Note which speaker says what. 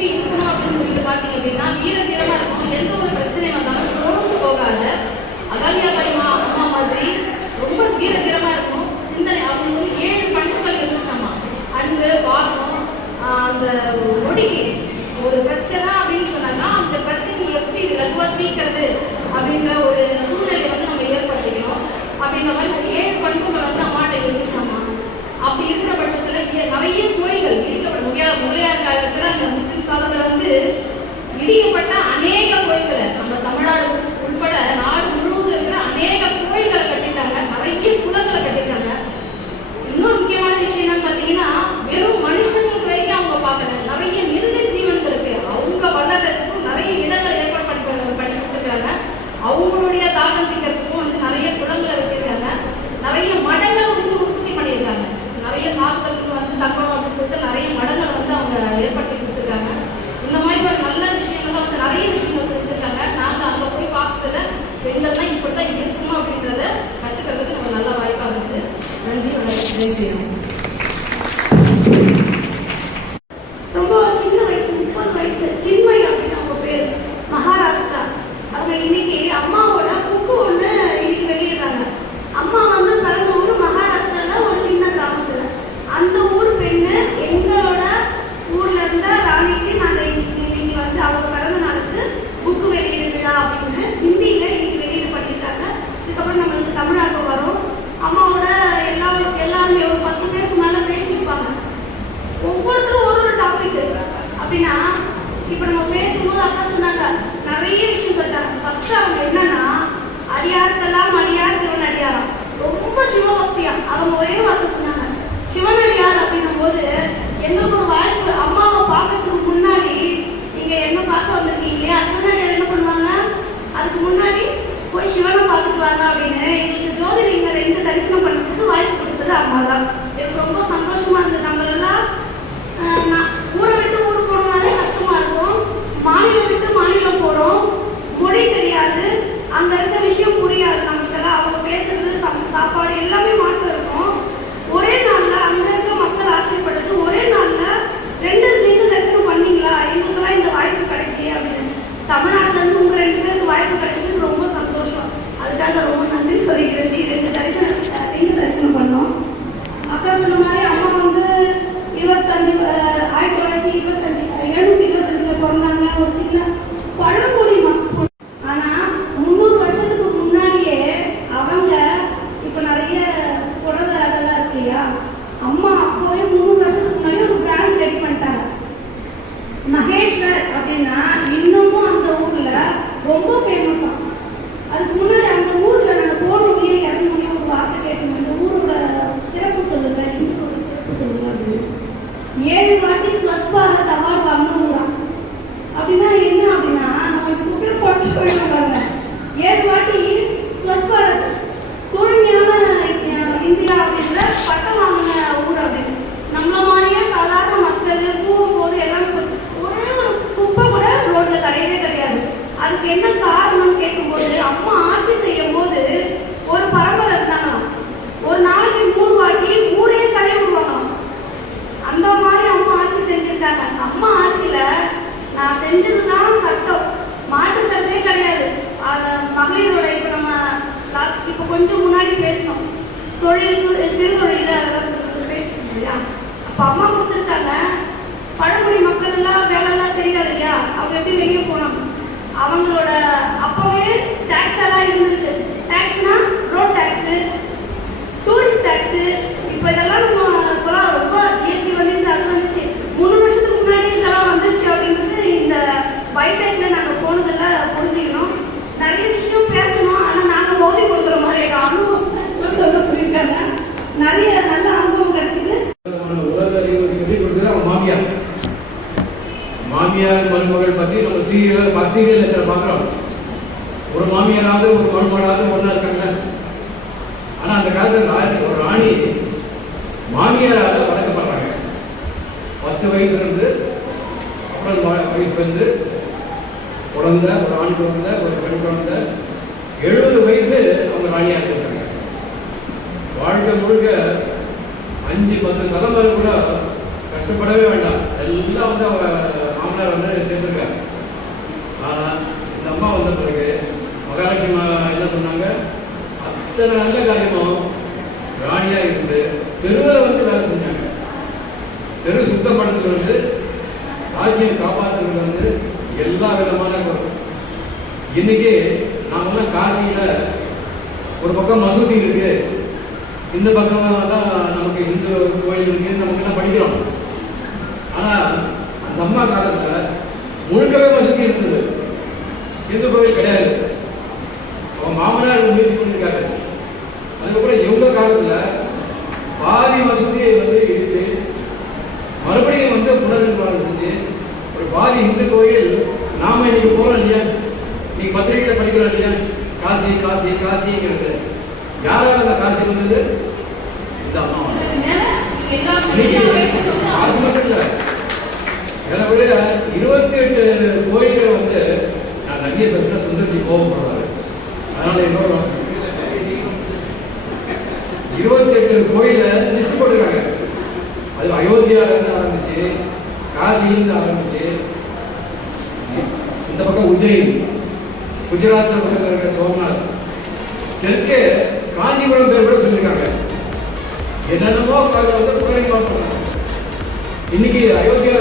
Speaker 1: எப்படி இருக்கணும் அப்படின்னு சொல்லிட்டு பார்த்தீங்க அப்படின்னா வீர தீரமாக இருக்கும் எந்த ஒரு பிரச்சனை வந்தாலும் சோர்ந்து போகாத அகல்யா பைமா அம்மா மாதிரி ரொம்ப வீர தீரமாக இருக்கும் சிந்தனை அப்படின்னு ஏழு பண்புகள் இருந்துச்சாமா அன்பு வாசம் அந்த ஒடுக்கி ஒரு பிரச்சனை அப்படின்னு சொன்னாங்கன்னா அந்த பிரச்சனையை எப்படி லகுவாக தீக்கிறது அப்படின்ற ஒரு அவங்களுடைய தாகம் தீர்க்கிறதுக்கும் வந்து நிறைய குளங்களை வச்சிருக்காங்க நிறைய மடங்களை வந்து உற்பத்தி பண்ணியிருக்காங்க. நிறைய சாப்பிட்டு வந்து தங்கம் அப்படின்னு சொல்லிட்டு நிறைய மடங்களை வந்து அவங்க ஏற்படுத்தி
Speaker 2: தமிழ்நாடு வரும். அம்மாவோட எல்லா எல்லாருமே ஒரு பத்து பேருக்கு மேலே பேசியிருப்பாங்க. ஒவ்வொருத்தரும் ஒரு ஒரு டாபிக் அப்படின்னா இப்போ நம்ம பேசும்போது அக்கா சொன்னாங்க நிறைய Hey. கொஞ்சம் முன்னாடி பேசணும். தொழில் சிறு தொழில் அதெல்லாம் பேசணும் இல்லையா அப்போ அம்மா கொடுத்துருக்காங்க. பழமொழி மக்கள் எல்லாம் வேலை எல்லாம் தெரியாது இல்லையா? அவங்க எப்படி வெளியே
Speaker 3: போனாங்க எப்படி கொடுத்தது அவங்க மாமியார். மாமியார் மருமகள் பற்றி நம்ம சீரியல் சீரியல் இருக்கிற பார்க்குறோம். ஒரு மாமியாராவது ஒரு மருமகளாவது ஒன்றா இருக்காங்க ஆனால் அந்த காலத்தில் ஒரு ராணி மாமியாரால் வளர்க்கப்படுறாங்க. பத்து வயசுலேருந்து அப்புறம் வயசுலேருந்து குழந்தை ஒரு ஆண் குழந்தை ஒரு பெண் குழந்தை. எழுபது வயசு காரியமாக என்ன சொன்னாங்க? அத்தனை நல்ல காரியமும் ராணியாக இருந்து தெருவில் வந்து வேலை செஞ்சாங்க. தெரு சுத்தப்படுத்துறது வந்து ராஜ்யம் காப்பாற்றுறது வந்து எல்லா விதமான இன்னைக்கு நாமெல்லாம் காசியில் ஒரு பக்கம் மசூதி இருக்கு. இந்த பக்கம் தான் நமக்கு இந்து கோயில் இருக்கு. நமக்கெல்லாம் படிக்கிறோம். ஆனால் அந்த அம்மா காலத்தில் முழுக்கவே மசூதி இருந்தது. இந்து கோயில் கிடையாது. பாதி மசூதியை வந்து இடித்து மறுபடியும் வந்து புனர்நிர்மாணம் செஞ்சு ஒரு பாதி இந்து கோயில் நாம இன்னைக்கு போறோம் இல்லையா? இன்னைக்கு பத்திரிகையில படிக்கிறோம் இல்லையா? காசி காசி காசிங்கிறது. யாரால அந்த காசி வந்தது? இந்த அம்மா அது மட்டும் இல்லை. எனக்கு இருபத்தி எட்டு கோயில்கள் வந்து நான் நிறைய பேசுனா சுந்தரத்தி கோவப்படுறாரு அதனால இன்னொரு இருபத்தி எட்டு கோயில அது ஆரம்பிச்சு காசியிலிருந்து ஆரம்பிச்சு இந்த பக்கம் உஜ்ஜயின் குஜராத்தில் பக்கத்தில் இருக்க சோமநாத் தெற்கே காஞ்சிபுரம் பேர் கூட சொல்லியிருக்காங்க. என்னென்னமோ காலம் வந்து புகழை பார்க்கணும் இன்னைக்கு அயோத்தியா